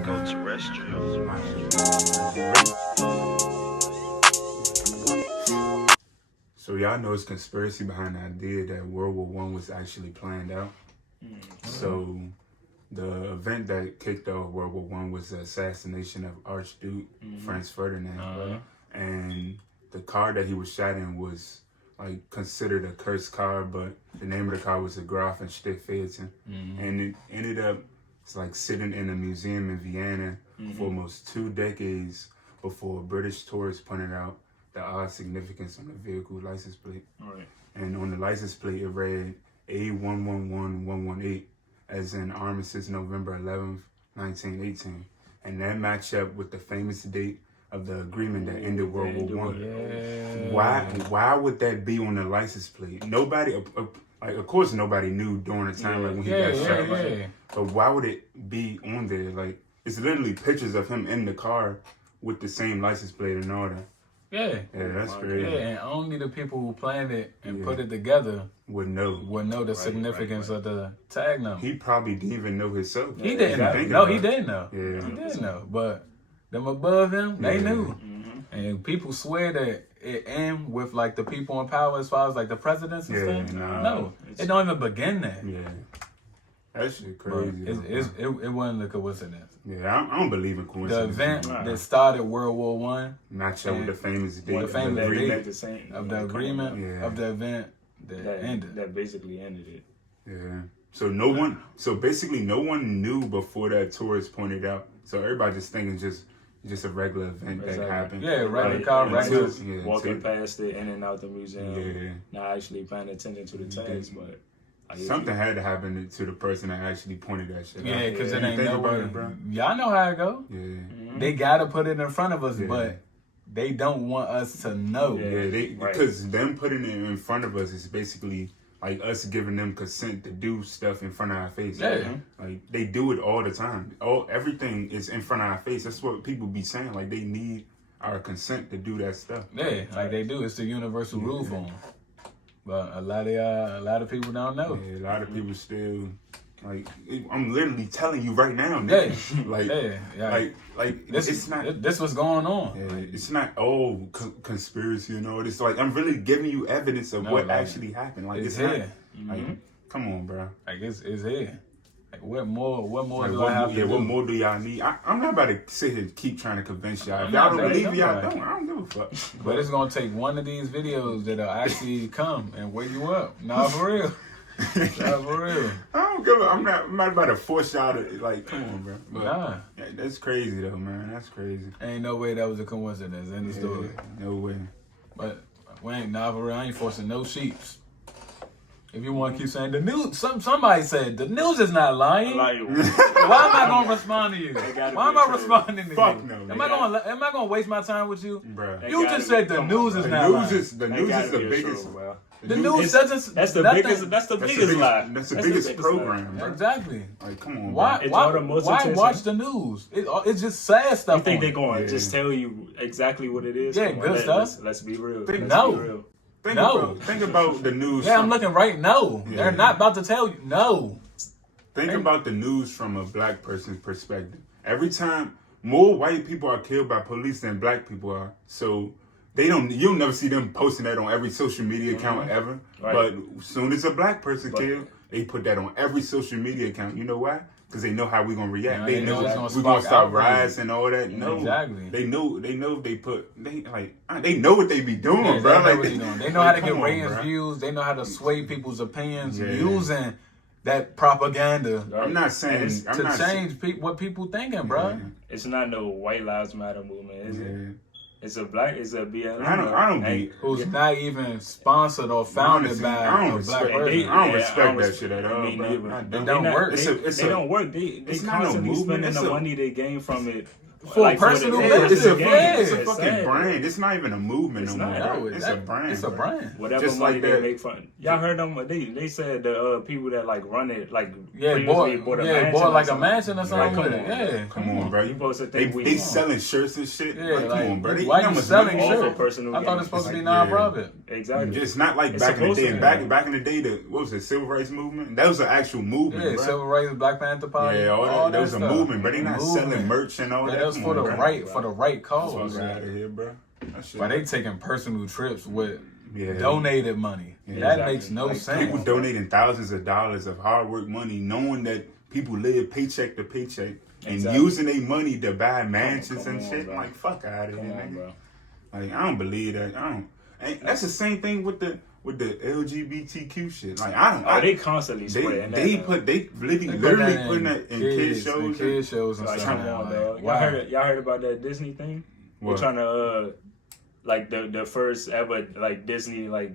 go terrestrial. So y'all know it's conspiracy behind the idea that World War I was actually planned out. So the event that kicked off World War I was the assassination of Archduke Franz Ferdinand. And the car that he was shot in was like considered a cursed car, but the name of the car was a Grafensteinfelsen. And it ended up like sitting in a museum in Vienna for almost 2 decades before British tourists pointed out the odd significance on the vehicle license plate. And on the license plate, it read A111118, as in Armistice November 11th, 1918. And that matched up with the famous date of the agreement that ended World War I. Why would that be on the license plate? Nobody, of course nobody knew during the time when he got shot. But why would it be on there? Like, it's literally pictures of him in the car with the same license plate and all that. Yeah, that's crazy. Yeah, and only the people who planned it and put it together would know the significance of the tag number. He probably didn't even know himself. He didn't know. No, he didn't know. Yeah. He didn't know. But them above him, they knew. And people swear that it ended with like the people in power as far as like the presidents and stuff. No, it don't even begin there. Yeah. That shit crazy. It wasn't a coincidence. Yeah, I don't believe in coincidences. The event that started World War I matched up with the famous date of the agreement Yeah. of the event that ended. That basically ended it. Yeah. So basically no one knew before that tourist pointed out. So everybody just thinking just a regular event that happened. Yeah, regular car, regular. Walking past it, in and out the museum. Not actually paying attention to the tags, but something had to happen to the person that actually pointed that shit out. Yeah, because it ain't no way. Bro? Y'all know how it go. Yeah. They gotta put it in front of us, but they don't want us to know. Yeah, because them putting it in front of us is basically like us giving them consent to do stuff in front of our face. Yeah. Like they do it all the time. Everything is in front of our face. That's what people be saying. Like they need our consent to do that stuff. Yeah, like they do. It's the universal rule for them. But a lot of people don't know. Yeah, a lot of people still like. I'm literally telling you right now. It's not. This what's going on. Yeah, it's not conspiracy and all this. Like I'm really giving you evidence of what actually happened. Like it's here. Like, come on, bro. Like it's here. Like what more like, do I have to do? What more do y'all need? I'm not about to sit here and keep trying to convince y'all. If y'all don't believe y'all don't. I don't give a fuck. But it's gonna take one of these videos that'll actually come and wake you up. Nah, for real. Nah, for real. I don't give a. I'm not about to force y'all to like. Come on, bro. But, nah. Yeah, that's crazy though, man. That's crazy. Ain't no way that was a coincidence in the story. No way. But we ain't for real. I ain't forcing no sheeps. If you want to keep saying the news, somebody said the news is not lying. Why am I gonna respond to you? Why am I responding to you? Fuck no. Am I gonna waste my time with you? Bruh. You just said the news is not lying. The news is the biggest. The news doesn't. That's the biggest lie. That's the biggest program. Bro. Exactly. Like, come on. Why watch the news? It's just sad stuff. You think they're going to just tell you exactly what it is? Yeah, good stuff. Let's be real. Think about the news. Yeah, I'm looking right. No, they're not about to tell you. No. Think about the news from a black person's perspective. Every time, more white people are killed by police than black people are. So you'll never see them posting that on every social media account ever. Right. But as soon as a black person killed, they put that on every social media account. You know why? Because they know how we're gonna react. They know we're gonna start riots and all that. No, exactly. They know if they know what they be doing, bro. They know how to get ratings, views. They know how to sway people's opinions using that propaganda. I'm not saying to change what people thinking, bro. Yeah. It's not no White Lives Matter movement, is it? It's a BLM. I don't who's not even sponsored or founded by a black person. I don't respect that shit at all. It don't work. They don't work. They constantly spending the money they gain from it For like, personal It's a benefit. fucking sad, brand. It's not even a movement It's no more. not. Bro. It's a brand. It's a brand. Whatever Just money like they that. make fun. Y'all heard them? They said the people that like run it like Yeah, bought a mansion bought like or a mansion or something. Like, with it. Yeah, Come on, bro. You supposed to They think they selling shirts and shit. Yeah, like, come on, bro. They, why you know you much selling money- all for shirts? personal I thought gain. it's supposed to be Yeah. non-profit. Exactly. It's not like It's back in the supposed day. to be, Back in the day, what was it? Civil rights movement. That was an actual movement. Yeah, bro. civil rights, Black Panther Party. Yeah, all that was a stuff. movement, but they not selling merch and all Yeah, that. that was Come for on, the bro. right for the right cause. Fuck out of here, bro. That shit- But they taking personal trips with Yeah. donated money. Yeah, that exactly. makes no Like, sense. People donating thousands of dollars of hard work money, knowing that people live paycheck to paycheck, and Exactly. using their money to buy mansions Come and on, shit. bro. Like, fuck out of Come here, on, nigga. bro. Like, I don't believe that. I don't. And that's the same thing with the LGBTQ shit. Like, I don't. Oh, they constantly spreading they that. they literally putting that in kids shows. and kids shows and Like, stuff. come now, on, like, dog. wow. Y'all heard about that Disney thing? What? They're trying to like the first ever like Disney like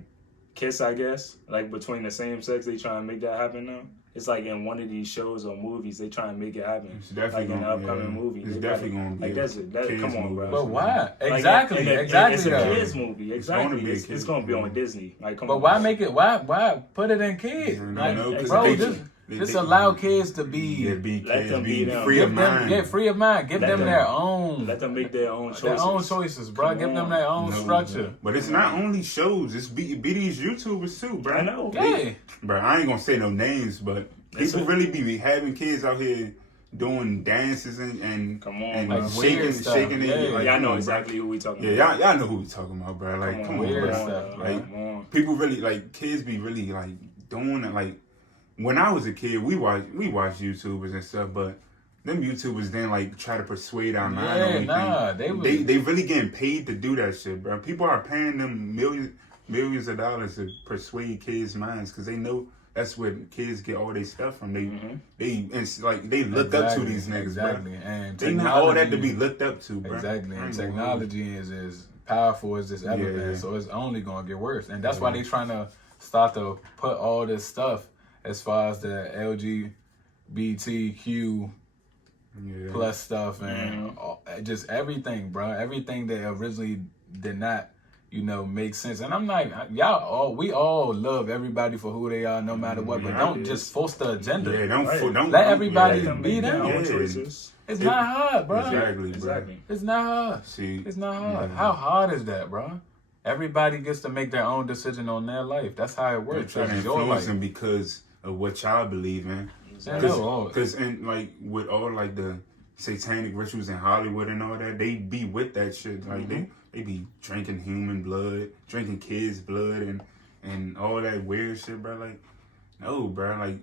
kiss, I guess, like between the same sex. They trying to make that happen now. It's like in one of these shows or movies, they try and make it happen. It's definitely like in the gonna- upcoming yeah. movie. It's They definitely gotta- gonna be like a that. kids Come on, movie. bro. But why? Like, Exactly, and exactly. It's a though. kids movie. It's gonna Exactly. be a It's kids gonna be on movie. Disney. Like, come But on. why make it? Why put it in kids? I Like, know, 'cause bro, they- just they- allow kids to be. Yeah, be Let kids, them be them. free of Give them, mind. yeah, free of mind. Give Let them them- their own. Let them make their own choices. Their own choices, bro. Come Give them on. their own No, structure. But it's not only shows. It's be these YouTubers too, bro. I know. Yeah. Bro, I ain't gonna say no names, but people really be having kids out here doing dances and Come on, and bro. Like shaking weird stuff. shaking it. Yeah. Like, Y'all come know on, exactly who we talking bro. about. Yeah, y'all know who we talking about, bro. Like, come on, weird bro. stuff, Like, Come on. people really like kids be really like doing it. Like when I was a kid, we watched YouTubers and stuff, but them YouTubers then like try to persuade our mind on Yeah, anything. nah, They really getting paid to do that shit, bro. People are paying them millions of dollars to persuade kids' minds because they know that's where kids get all their stuff from. They look up to these niggas, exactly. bro. And They not all that to technology- be looked up to, bro. Exactly. I And ain't gonna technology is as powerful as it's ever Yeah. been. So it's only gonna get worse. And that's why they trying to start to put all this stuff as far as the LGBTQ Yeah. plus stuff and just everything, bro. Everything that originally did not, make sense. And I'm like, we all love everybody for who they are, no matter what. But don't just force the agenda. Yeah, don't Let everybody yeah. be them. Yeah. choices. It's not hard, bro. Exactly, bro. Exactly. It's not hard. See, It's not hard. yeah. How hard is that, bro? Everybody gets to make their own decision on their life. That's how it They're works. trying to That's your influence life. them because of what y'all believe in. I know. Because and like with all like the satanic rituals in Hollywood and all that, they be with that shit. Like they be drinking human blood, drinking kids' blood, and all that weird shit, bro. Like, no, bro. Like,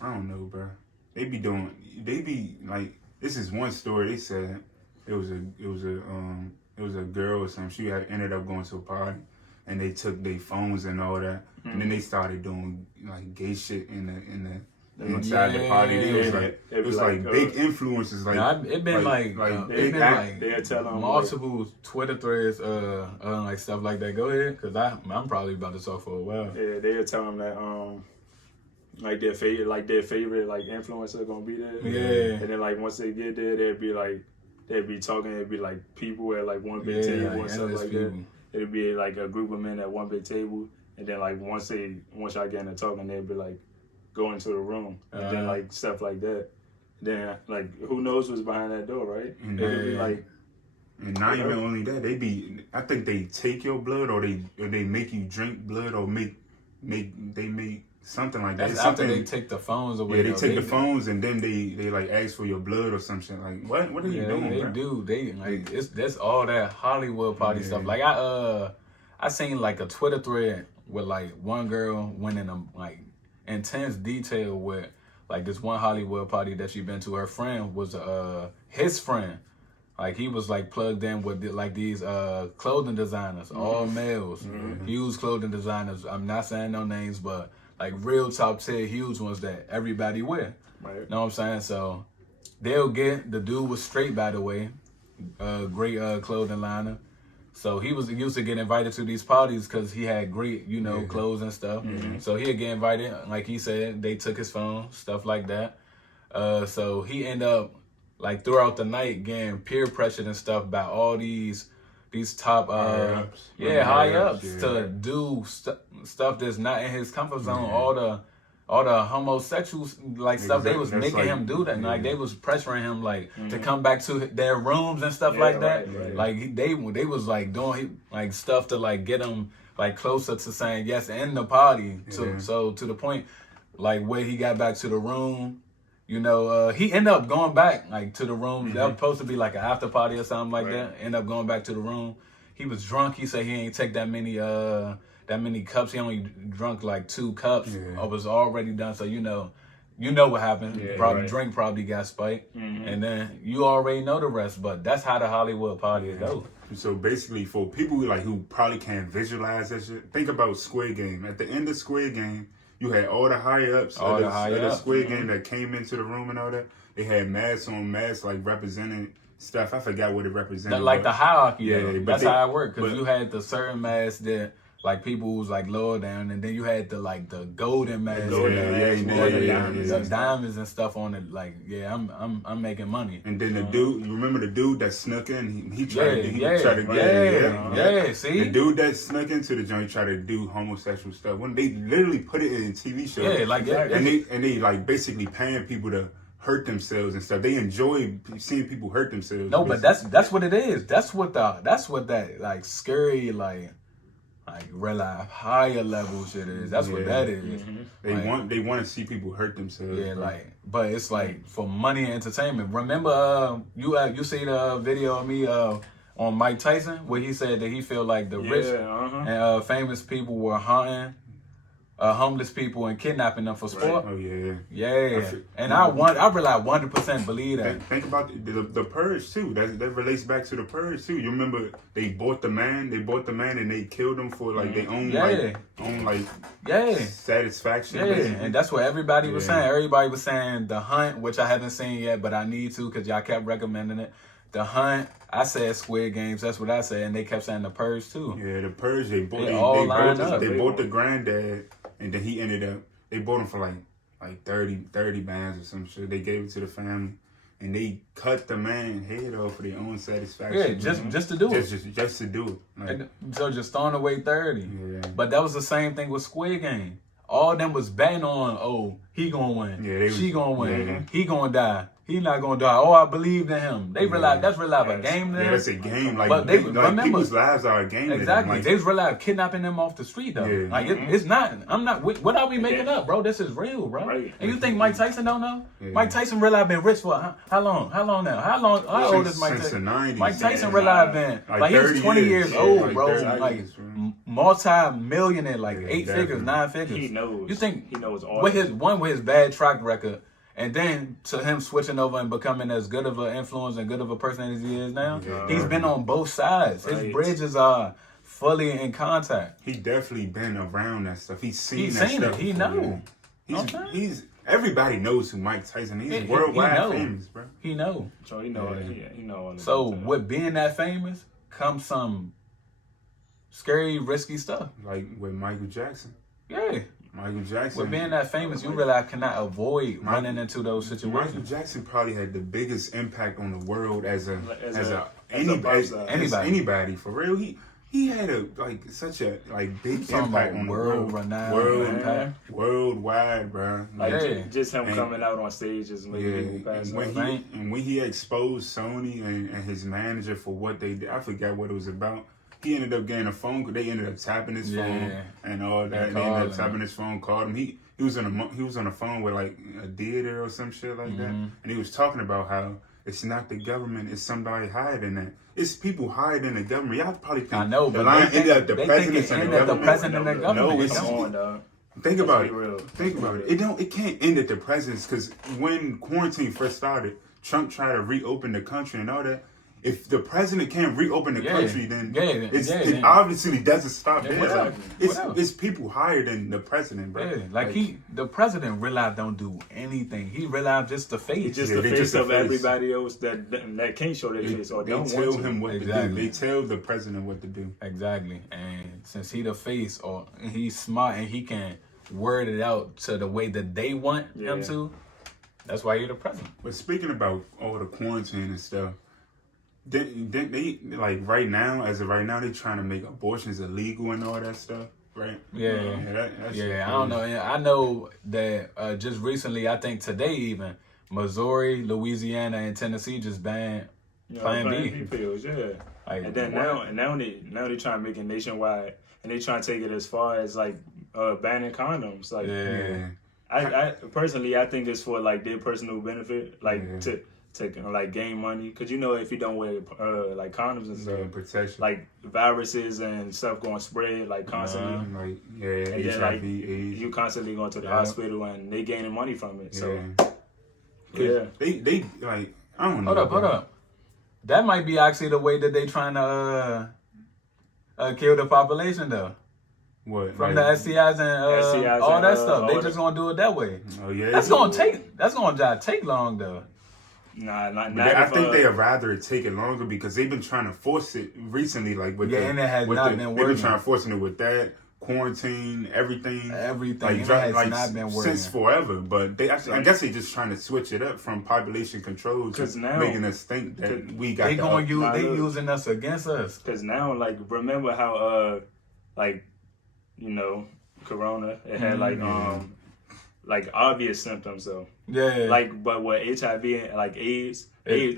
I don't know, bro. They be like, this is one story. They said it was a girl or something. She had ended up going to a party, and they took their phones and all that, and then they started doing like gay shit in the inside the party. It was like big influences. Like It been like big act. They'll tell them multiple Twitter threads, like stuff like that. Go ahead, cause I'm probably about to talk for a while. Yeah, they'll tell them that like their favorite like influencer gonna be there. Yeah. And then like once they get there, they'd be talking. It'd be like people at like one big table like and stuff endless like people. that. It'd be like a group of men at one big table, and then like once y'all get into talking, they'd be like go into the room, and then like stuff like that. Then like who knows what's behind that door, right? And It could be like. And not even only that, I think they take your blood or they make you drink blood or make something like that. That's It's after something, they take the phones away. yeah, they though. take the phones and then they like ask for your blood or some shit. Like what are you doing, They bro? do. They like that's all that Hollywood party stuff. Like I seen like a Twitter thread with like one girl went in like intense detail with like this one Hollywood party that she been to. Her friend was his friend. Like he was like plugged in with like these clothing designers, all males, huge clothing designers. I'm not saying no names, but like real top tier huge ones that everybody wear. Right. Know what I'm saying? So the dude was straight, by the way, great clothing liner. So he used to get invited to these parties because he had great, clothes and stuff. So he'd get invited, like he said, they took his phone, stuff like that. So he ended up like throughout the night getting peer pressured and stuff by all these top high ups to do stuff that's not in his comfort zone. All the homosexual stuff they was making him do that. Like they was pressuring him to come back to their rooms and stuff like that. Right. Like they was like doing like stuff to like get him like closer to saying yes in the party. So to the point like where he got back to the room. You know, he ended up going back like to the room. That was supposed to be like an after party or something like that. Ended up going back to the room. He was drunk. He said he ain't take that many cups. He only drunk like 2 cups. Or was already done. So you know what happened. Drink probably got spiked, and then you already know the rest. But that's how the Hollywood party go. So basically, for people who probably can't visualize that shit, think about Squid Game. At the end of Squid Game, you had all the high ups of the Squid Game that came into the room and all that. They had masks on masks, like representing stuff. I forgot what it represented. Like the hierarchy. Yeah, that's how it worked. Because you had the certain masks that like people who was like lower down, and then you had the golden mask, the diamonds and stuff on it. Like I'm making money. And then the dude, you remember the dude that snuck in? He tried to see the dude that snuck into the joint tried to do homosexual stuff. When they literally put it in a TV show, and they like basically paying people to hurt themselves and stuff. They enjoy seeing people hurt themselves. No, but that's what it is. That's what that like scary like real life higher level shit is. That's what that is. They want to see people hurt themselves. But it's like for money and entertainment. Remember you see the video of me on Mike Tyson where he said that he feel like the rich and famous people were hunting homeless people and kidnapping them for sport. Oh yeah. And I realized 100% believe that. Think about the Purge too. That relates back to the Purge too. You remember they bought the man and they killed him for like their own satisfaction. And that's what everybody was saying. Everybody was saying The Hunt, which I haven't seen yet, but I need to because y'all kept recommending it. The Hunt, I said Squid Games. That's what I said, and they kept saying The Purge too. Yeah, The Purge. They bought the granddad, and then he ended up. They bought him for like 30 bands or some shit. They gave it to the family, and they cut the man head off for their own satisfaction. Yeah, just to do it. Just to do it. So just throwing away 30. Yeah. But that was the same thing with Squid Game. All of them was betting on, he gonna win. She gonna win. Yeah. He gonna die. He not gonna die. Oh, I believed in him. They realized that's real life a game there. Yeah, that's a game. Like, but remember, people's lives are a game. Exactly. They was real life kidnapping them off the street though. Yeah. Like it's not. I'm not. What are we making up, bro? This is real, bro. Right. And you think Mike Tyson don't know? Yeah. Mike Tyson real life been rich for how long? How long now? How old is Mike Tyson? Since the 90s. Mike Tyson real life been like he was 20 years old, bro. Like multi-millionaire, like 8 figures, 9 figures. He knows. You think he knows all with his bad track record, and then to him switching over and becoming as good of an influence and good of a person as he is now, he's been on both sides. His bridges are fully in contact. He definitely been around that stuff. He's seen that stuff. It. He know. He's everybody knows who Mike Tyson is. He's worldwide famous, bro. He know. So he know. He know. So with being that famous comes some scary, risky stuff. Like with Michael Jackson. Yeah. Michael Jackson. With being that famous, you realize cannot avoid running into those situations. Michael Jackson probably had the biggest impact on the world as anybody for real. He had such a big impact on the world, worldwide, bro. Just him coming out on stages and making people pass out. And when he exposed Sony and his manager for what they did, I forgot what it was about. He ended up getting a phone call. They ended up tapping his phone and all that. And they ended up tapping his phone, called him. He was on the phone with like a theater or some shit like that. And he was talking about how it's not the government, it's somebody higher than that. It's people higher than the government. Y'all probably think I know, the but line ended up the president and the government. No, it's on. Think about it. Think about it. It can't end at the president's because when quarantine first started, Trump tried to reopen the country and all that. If the president can't reopen the country, then it obviously doesn't stop there. It's people higher than the president, bro. Yeah, the president realized don't do anything. He realized just the face. It's just the face of everybody else that can't show their face or don't tell want to. him what to do. They tell the president what to do. Exactly. And since he the face or he's smart and he can word it out to the way that they want him to, That's why you're the president. But speaking about all the quarantine and stuff, they like right now, as of right now, they trying to make abortions illegal and all that stuff, right? Yeah, that's I don't know. I know that just recently, I think today even, Missouri, Louisiana, and Tennessee just banned Plan B pills. Yeah, like, and then now they trying to make it nationwide, and they trying to take it as far as like banning condoms. Like, I personally, I think it's for like their personal benefit, like to like gain money, because if you don't wear like condoms and stuff, protection, like viruses and stuff going to spread like constantly, like and then HIV, like AIDS. you constantly going to the hospital and they gaining money from it. So they like, I don't know. Hold up. That might be actually the way that they trying to kill the population though. What, from like, the STIs and all that stuff? They just gonna do it that way. Oh yeah, that's gonna take long though. Nah, not I think they'd rather take it longer because they've been trying to force it recently, like with and it has not been working. They've been trying to force it with that quarantine, everything. Like, it has not been working since forever. But I guess they're just trying to switch it up from population control to making us think that we got. They using us against us. Because now, like, remember how Corona, it had like obvious symptoms though. Yeah. Like, but what HIV and like AIDS,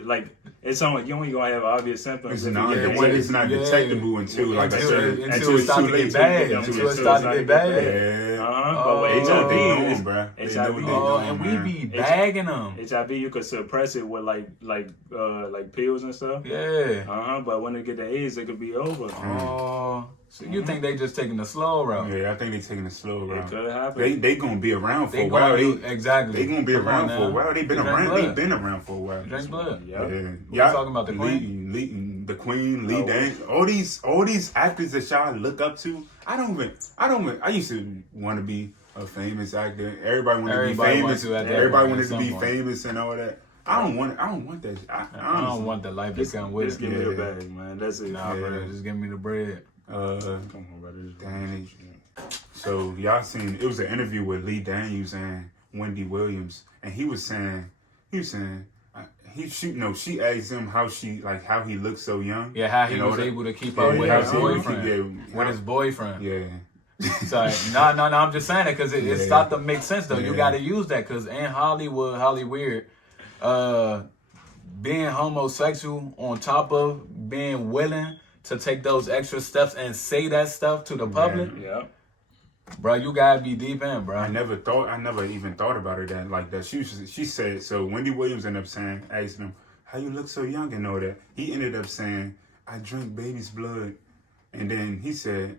like it's only you only gonna have obvious symptoms. It's not detectable until like until it starts to get bad. Until it starts to get bad. But with HIV, bro. And we be bagging them. HIV, you could suppress it with like pills and stuff. Yeah. But when they get the AIDS, it could be over. So you think they just taking the slow route? Yeah, I think they taking the slow route. It could happen. They gonna be around for a while. Exactly. They gonna be around for a while. They've been around. They've been around for a while. Drink blood. Yeah. Talking about the Queen. The Queen, Lee Dan, all these actors that y'all look up to. I used to want to be a famous actor. Everybody wanted to be famous. Everybody wanted to be famous and all that. I don't want that. I don't want the life that comes with it. Just give me the bag, man. That's it. Nah, bro. Just give me the bread. Come on, brother. Dang. So y'all seen, it was an interview with Lee Daniels and Wendy Williams, and he was saying, she asked him how he looked so young. Yeah, how he was able to keep up with his boyfriend. With his boyfriend. Yeah. Sorry. No, I'm just saying it because it started to make sense though. You got to use that because in Hollywood, being homosexual on top of being willing to take those extra steps and say that stuff to the public. Yeah. Bro, you gotta be deep in, bro. I never even thought about her like that. She said, so Wendy Williams ended up asking him, how you look so young and all that. He ended up saying, I drink baby's blood. And then he said,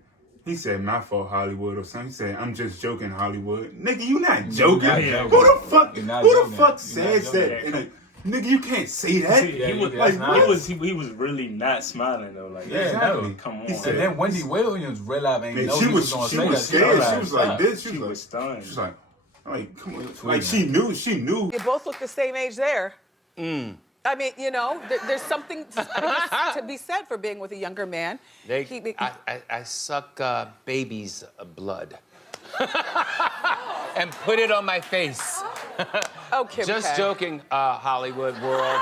my fault, Hollywood, or something. He said, I'm just joking, Hollywood. Nigga, you not joking. Who the fuck says that? Nigga, you can't say that. He was really not smiling though. Like, exactly. Come on. And then Wendy Williams realized she was scared. She was like this. She was stunned. She was like, come on. Like she knew. You both look the same age there. I mean, there's something to be said for being with a younger man. I suck baby's blood and put it on my face. Okay. Just joking, Hollywood world.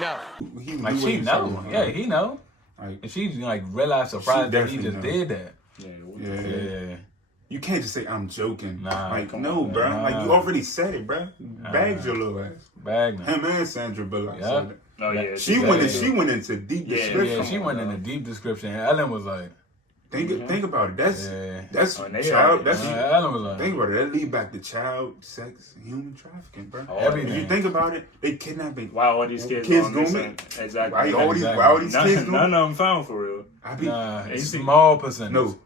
No. She know. Yeah, he know. And she realized surprised that he just did that. Yeah. You can't just say I'm joking. Nah, no, bro. Like you already said it, bro. Bagged your little ass. Bagged him and Sandra Bullock said it. Oh yeah. She went into deep description. Yeah, she went into deep description. Ellen was like, Think about it. That's child. Ellen was like, think about it. That lead back to child sex, human trafficking, bro. Everything. If you think about it, they kidnapping. Why all these kids going missing? Exactly. Why all these kids going? None of them found for real. Small percentage. No.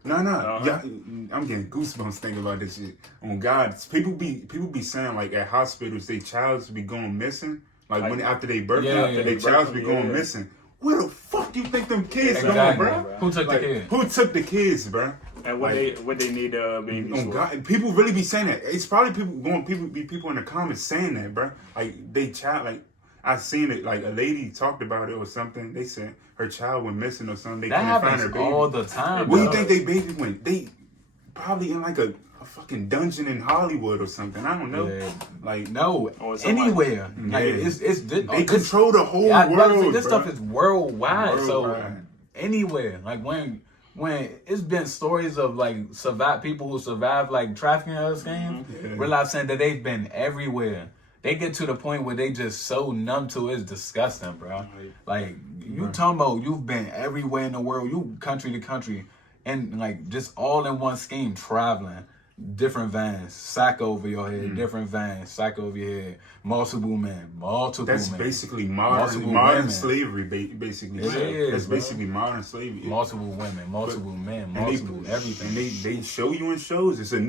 Yeah, I'm getting goosebumps thinking about this shit. On God, people be saying like at hospitals, their childs be going missing. Like when after they birth, their childs be going missing. Where the fuck do you think them kids going, bro? Who took the kids? Who took the kids, bro? And what they need babies for? God, people really be saying that. It's probably people in the comments saying that, bro. Like they child, like I seen it. Like a lady talked about it or something. They said her child went missing or something. They couldn't find her baby all the time. Where you think they baby went? probably in like a fucking dungeon in Hollywood or something. I don't know. Yeah. Like No, Or somebody- anywhere. Like Yeah. they control the whole I was about to say, world. this bruh. stuff is worldwide. So Worldwide. anywhere, like when it's been stories of like people who survive like trafficking and other scams, Yeah. realizing that they've been everywhere. They get to the point where they just so numb to it, it's disgusting, bro. Like you talking about you've been everywhere in the world, you country to country, and like just all in one scheme, traveling. Different vans, sack over your head. Different vans, sack over your head. Multiple men. That's men. basically Multiple modern women. slavery, basically. It is, That's bro. basically modern slavery. Multiple women, multiple men, And multiple everything. And they show you in shows. It's a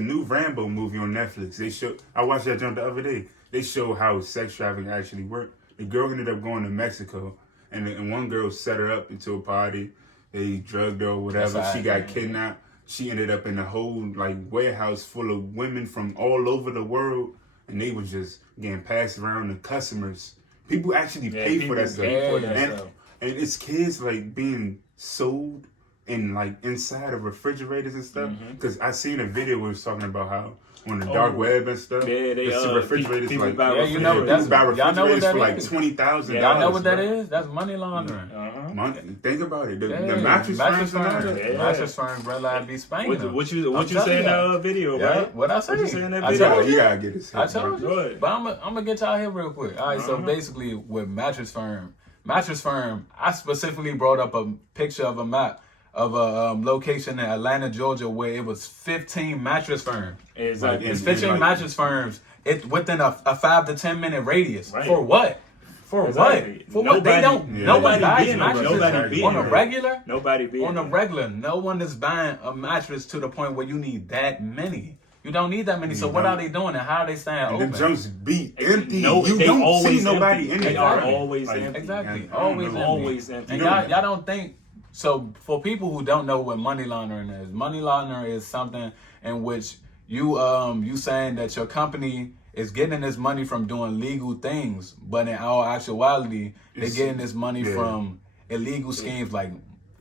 new Rambo movie on Netflix. I watched that jump the other day. They show how sex trafficking actually worked. The girl ended up going to Mexico, and one girl set her up into a party. They drugged her or whatever. That's She got kidnapped. She ended up in a whole like warehouse full of women from all over the world, and they were just getting passed around to customers. People actually pay for that stuff, and it's kids like being sold in like inside of refrigerators and stuff. Because I seen a video where it was talking about how on the dark web and stuff, Yeah, they it's the refrigerators people like buy you know, people buy y'all know what refrigerators that for like is? $20,000. Y'all know what that is? That's money laundering. Think about it. The Yeah, mattress firms and all that. Yeah. Mattress firm, brother, I'd be spanking them. What you I'm say in telling y'all. that video, Yeah, right? what I say? What you say in that I video? told You gotta get this. I told Go you. ahead. But I'm gonna get y'all here real quick. All right, so basically with Mattress Firm, I specifically brought up a picture of a map of a location in Atlanta, Georgia, where it was 15 mattress firms. Exactly. It's 15 mattress firms. It within a 5 to 10 minute radius. Right. For what? For Exactly. what? For what? They don't. No one Nobody buys being there. mattresses Nobody being on a there. regular. Nobody being On a there. regular, no one is buying a mattress to the point where you need that many. You don't need that many. So what are they doing and how are they staying And open? them jumps be empty. No, You they don't always see nobody empty. in They there. are Exactly. always empty. Exactly. I don't Always know. empty. Always empty. And You know y'all don't think so. For people who don't know what money laundering is, money laundering is something in which you saying that your company is getting this money from doing legal things, but in all actuality, they're getting this money from illegal schemes, like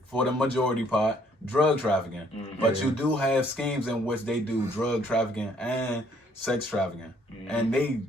for the majority part, drug trafficking. But you do have schemes in which they do drug trafficking and sex trafficking, and they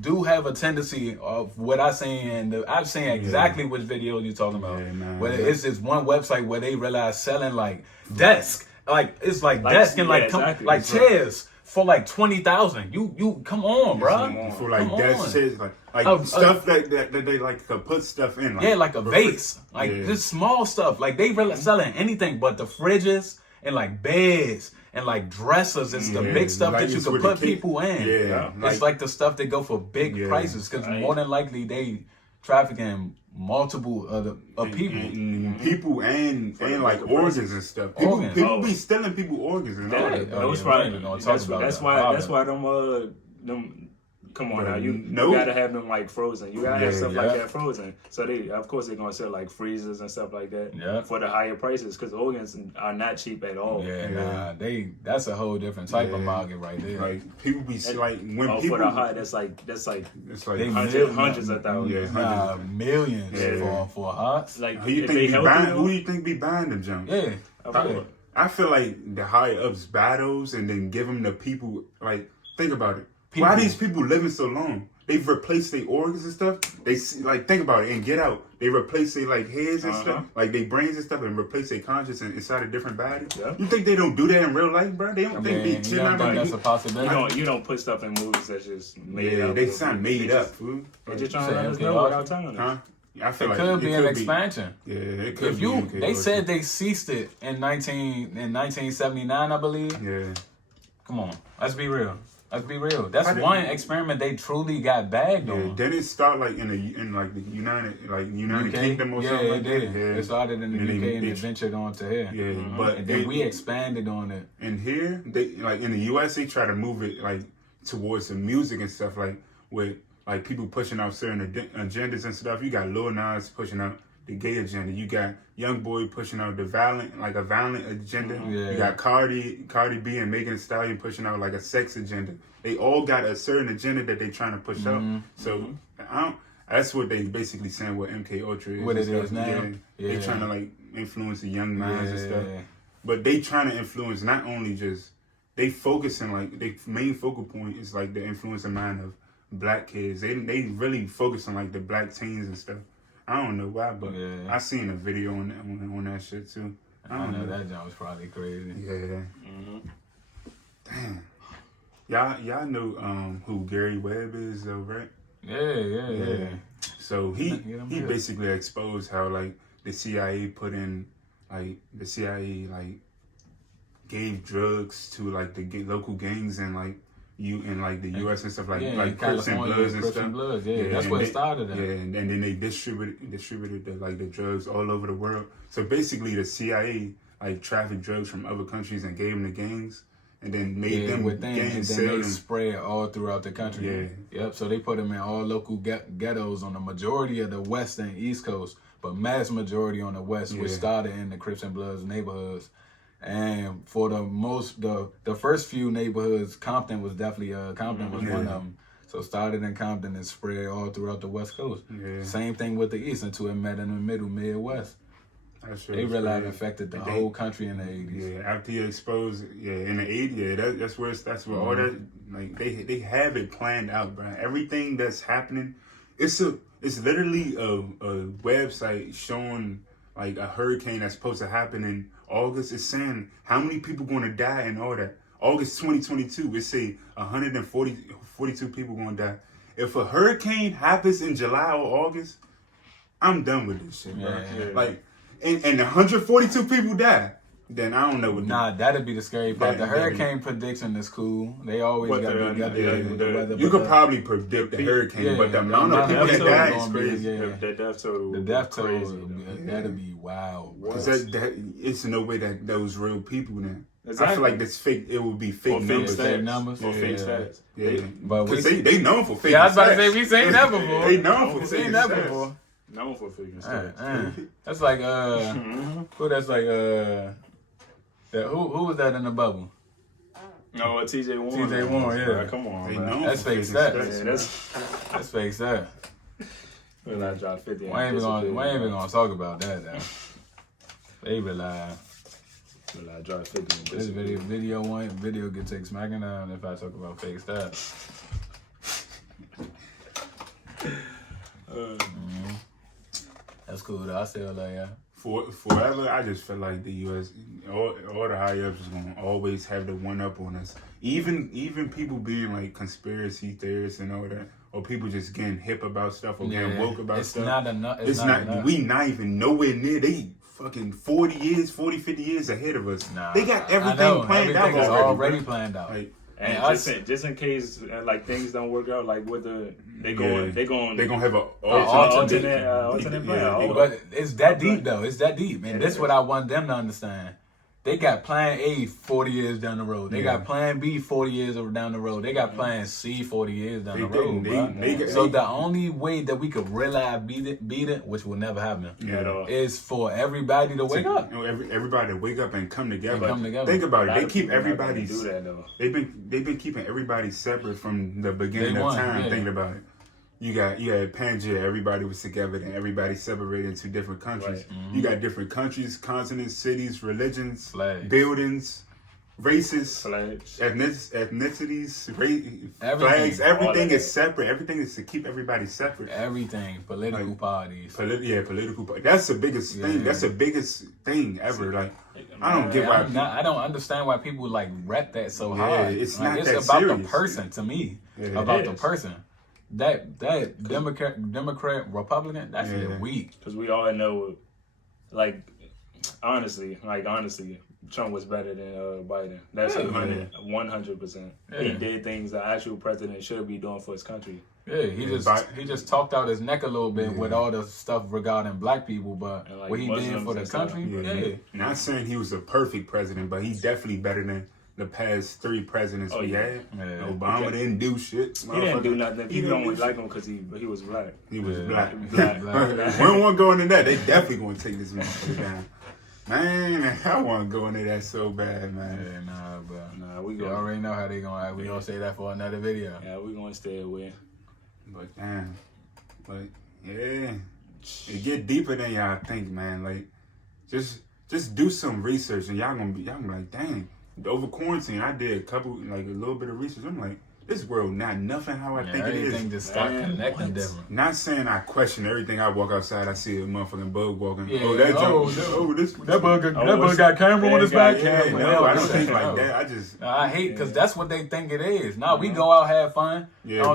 do have a tendency of what I seen, and I've seen exactly which video you're talking about. Yeah, man. Where it's this one website where they realize selling like desk, like it's like desk and like exactly. like chairs for like 20,000. You come on, bro. For like Come that on. shit, like stuff that they like to put stuff in. Like, Yeah, like a vase, like just small stuff. Like they really selling anything but the fridges and like beds and like dressers. It's the big stuff like that you it's can with put the kid- people in. Yeah, It's like the stuff that go for big prices because more than likely they trafficking multiple people. People and like organs and stuff. Organs. People be stealing people organs and all that. Oh, Those yeah, probably- we ain't gonna talk about that's that. why that's why them come on now, you gotta have them like frozen. You gotta have stuff like that frozen. So of course they're gonna sell like freezers and stuff like that for the higher prices because organs are not cheap at all. Yeah, that's a whole different type of market right there. Like people be like when people for the high, that's like it's like They hundreds of thousands. Yeah, Nah, millions for hearts. Like who you if think they be healthy buying? though, Who do you think be buying them jumps? Yeah. I feel like the higher ups buy those and then give them to people. Like think about it. Why are these people living so long? They've replaced their organs and stuff. They like think about it and Get Out. They replace their like heads and stuff, like their brains and stuff, and replace their consciousness inside a different body. Yeah. You think they don't do that in real life, bro? They don't think they You chill don't out think like that's a possibility? you don't put stuff in movies that's just made up. they sound made up, food. They're just trying Say to let us MK know Ultra? without telling us. Huh? I feel It like could be an expansion. Yeah, it could If be. you, they said they ceased it in 1979, I believe. Yeah. Come on, let's be real. Let's be real. That's one experiment they truly got bagged on. Didn't it start like in like the United UK? Kingdom or Yeah, something it like did. that? Yeah. It started in the And UK and they it ventured on to here. Yeah, but And then we expanded on it. And here, they like in the US, they try to move it like towards the music and stuff, like with like people pushing out certain agendas and stuff. You got Lil Nas pushing out the gay agenda. You got Young Boy pushing out the violent agenda. Yeah. You got Cardi B and Megan Thee Stallion pushing out like a sex agenda. They all got a certain agenda that they trying to push out. So that's what they basically saying what MK Ultra is. What and it is stuff. now. Yeah. They trying to like influence the young minds and stuff. but they trying to influence not only just they focusing like their main focal point is like the influence and mind of black kids. They really focus on like the black teens and stuff. I don't know why, but I seen a video on that shit too. I know that job was probably crazy. Yeah. Damn. Y'all know who Gary Webb is though, right? Yeah. So he basically exposed how like the CIA put in like the CIA like gave drugs to like the local gangs and like the U.S. and stuff like Crips and Bloods and stuff. Bloods, that's where it started at. Yeah, and then they distributed the drugs all over the world. So basically, the CIA like trafficked drugs from other countries and gave them to gangs, and then made them gangs and sell then they them. spread all throughout the country. Yep. So they put them in all local ghettos on the majority of the West and East Coast, but mass majority on the West, which started in the Crips and Bloods neighborhoods. And for the first few neighborhoods, Compton was definitely one of them. So started in Compton and spread all throughout the West Coast. Yeah. Same thing with the East until it met in the middle, Midwest. They really affected the whole country in the 80s. Yeah, after you exposed, in the 80s, that's where all that like they have it planned out, bro. Everything that's happening, it's literally a website showing like a hurricane that's supposed to happen in August. It's saying how many people going to die and all that. August 2022, it say 42 people going to die. If a hurricane happens in July or August, I'm done with this shit, bro. Like, and 142 people die. Then I don't know what. Nah, that'd be the scary part. The hurricane prediction is cool. They always got the weather. You could probably predict the hurricane, but the amount of people that die is crazy. The death total. The death total. That'd be wild. Because it's no way that those real people then. Exactly. I feel like that's fake. It would be fake numbers. Fake numbers. Or fake stats. But they known for fake. Yeah, I was about to say we seen that before. They known for fake that before. Known for fake stats. That's like who? That's like who was that in the bubble? No, T.J. Warren. T.J. Warren, yeah. Bro, come on, that's fake stats. That's fake stats. Well, I dropped 50. We ain't even gonna talk about that though. They rely. Well, I dropped 50. This video get take smacking down if I talk about fake stats. That's cool though. I still like forever, I just feel like the U.S. all the high ups is gonna always have the one up on us. Even people being like conspiracy theorists and all that, or people just getting hip about stuff or getting woke about stuff. It's not enough. We not even nowhere near. They fucking 50 years ahead of us. Nah, they got everything planned out. Everything's already planned out. Like, and just in case like things don't work out, like with they're gonna have an alternate plan. But it's that deep though. It's that deep, man. That's what I want them to understand. They got plan A 40 years down the road. They got plan B 40 years down the road. They got plan C 40 years down the road. So the only way that we could really beat it, which will never happen, is for everybody to wake up. Everybody to wake up and come together. Think about it. They keep everybody. They've been keeping everybody separate from the beginning of time. Thinking about it. You had Pangea, everybody was together, and everybody separated into different countries. Right. You got different countries, continents, cities, religions, buildings, races, ethnicities, flags. Everything is separate. Everything is to keep everybody separate. Everything. Political parties. Political parties. That's the biggest thing. That's the biggest thing ever. Like, I don't get why. I don't understand why people like rep that so hard. It's not that it's about serious. The person to me. About the person. That Democrat, Republican, that's weak. Because we all know, honestly, Trump was better than Biden. That's 100%. He did things the actual president should be doing for his country. Yeah, he just talked out his neck a little bit with all the stuff regarding black people, but what he did for the country, Not saying he was a perfect president, but he's definitely better than the past 3 presidents we had. Obama didn't do shit. He didn't do nothing. People don't like him because he was black. He was black. We don't want to go into that. They definitely going to take this motherfucker down. Man, I want to go into that so bad, man. Yeah, we already know how they going to act. We going to say that for another video. Yeah, we going to stay away. But damn. But yeah. It get deeper than y'all think, man. Like, just just do some research, and y'all gonna be like, dang. Over quarantine, I did a little bit of research. I'm like, this world not nothing how I think it is. Everything just start connecting different. Not saying I question everything. I walk outside, I see a motherfucking bug walking. Yeah, That bug got camera on his back. No, I don't think like that. I just I hate because that's what they think it is. No, we go out have fun. Yeah,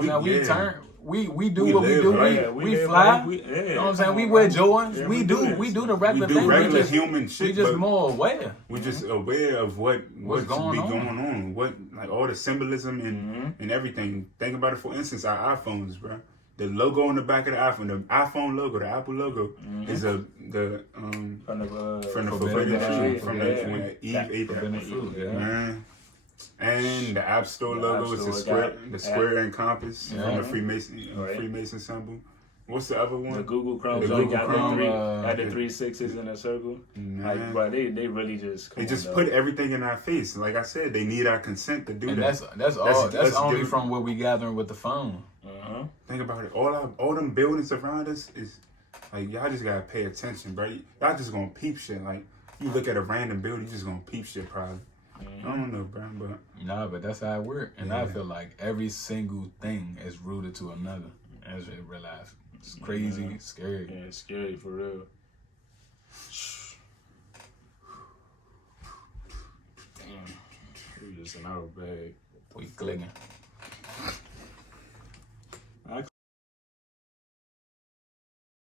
we do what we live, do. right? We fly. You know what I'm saying? We wear Jordans. Yeah, we do the regular do thing. regular human shit. We just but more aware. we're just aware of what's going on. What like all the symbolism and everything. Think about it. For instance, our iPhones, bro. The logo on the back of the iPhone logo, the Apple logo, is from the forbidden fruit, when Eve ate that. Man. And the App Store logo is the square and compass from the Freemason symbol. What's the other one? The Google Chrome. The They Google got Chrome, had the 3 6s in a circle. Like, but they really just put everything in our face. Like I said, they need our consent to do that. That's only from what we gathering with the phone. Think about it. All them buildings around us is like y'all just gotta pay attention, bro. Y'all just gonna peep shit. Like you look at a random building, you just gonna peep shit probably. I don't know, bro, but that's how it works. And I feel like every single thing is rooted to another. As you realize, it's crazy, scary. Yeah, it's scary for real. Damn, we just in our bag. We clicking.